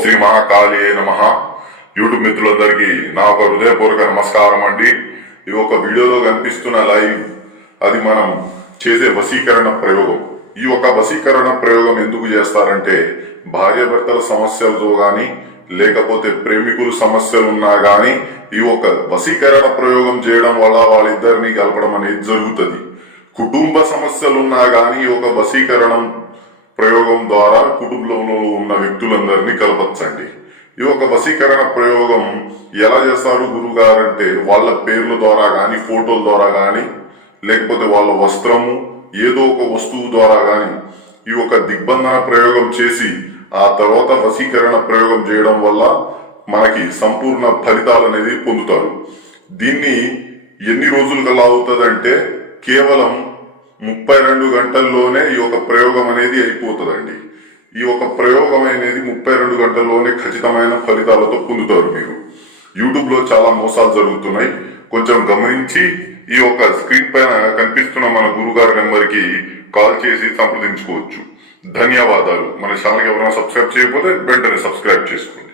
శ్రీ మహాకాళీ నమః. యూట్యూబ్ మిత్రులందరికీ నా ఒక హృదయపూర్వక నమస్కారం అండి. ఈ ఒక వీడియోలో కనిపిస్తున్న లైవ్ అది మనం చేసే వశీకరణ ప్రయోగం. ఈ ఒక వశీకరణ ప్రయోగం ఎందుకు చేస్తారంటే భార్యాభర్తల సమస్యలతో గాని లేకపోతే ప్రేమికులు సమస్యలున్నా గాని ఈ ఒక వశీకరణ ప్రయోగం చేయడం వల్ల వాళ్ళిద్దరిని కలపడం అనేది జరుగుతుంది. కుటుంబ సమస్యలున్నా గాని ఈ ఒక వశీకరణం ప్రయోగం ద్వారా కుటుంబంలో ఉన్న వ్యక్తులందరినీ కలపచ్చండి. ఈ ఒక వశీకరణ ప్రయోగం ఎలా చేస్తారు గురువు గారు అంటే వాళ్ళ పేర్ల ద్వారా గాని ఫోటోల ద్వారా గాని లేకపోతే వాళ్ళ వస్త్రము ఏదో ఒక వస్తువు ద్వారా గాని ఈ ఒక దిగ్బంధన ప్రయోగం చేసి ఆ తర్వాత వశీకరణ ప్రయోగం చేయడం వల్ల మనకి సంపూర్ణ ఫలితాలు అనేది పొందుతారు. దీన్ని ఎన్ని రోజులు కల్లా అవుతుందంటే కేవలం 32 గంటల్లోనే ఈ యొక్క ప్రయోగం అనేది అయిపోతుందండి. ఈ యొక్క ప్రయోగం అనేది 32 గంటల్లోనే ఖచ్చితమైన ఫలితాలతో పొందుతారు. మీరు యూట్యూబ్ లో చాలా మోసాలు జరుగుతున్నాయి, కొంచెం గమనించి ఈ యొక్క స్క్రీన్ పైన కనిపిస్తున్న మన గురుగారి నెంబర్ కి కాల్ చేసి సంప్రదించుకోవచ్చు. ధన్యవాదాలు. మన ఛానల్ కి ఎవరైనా సబ్స్క్రైబ్ చేయకపోతే వెంటనే సబ్స్క్రైబ్ చేసుకోండి.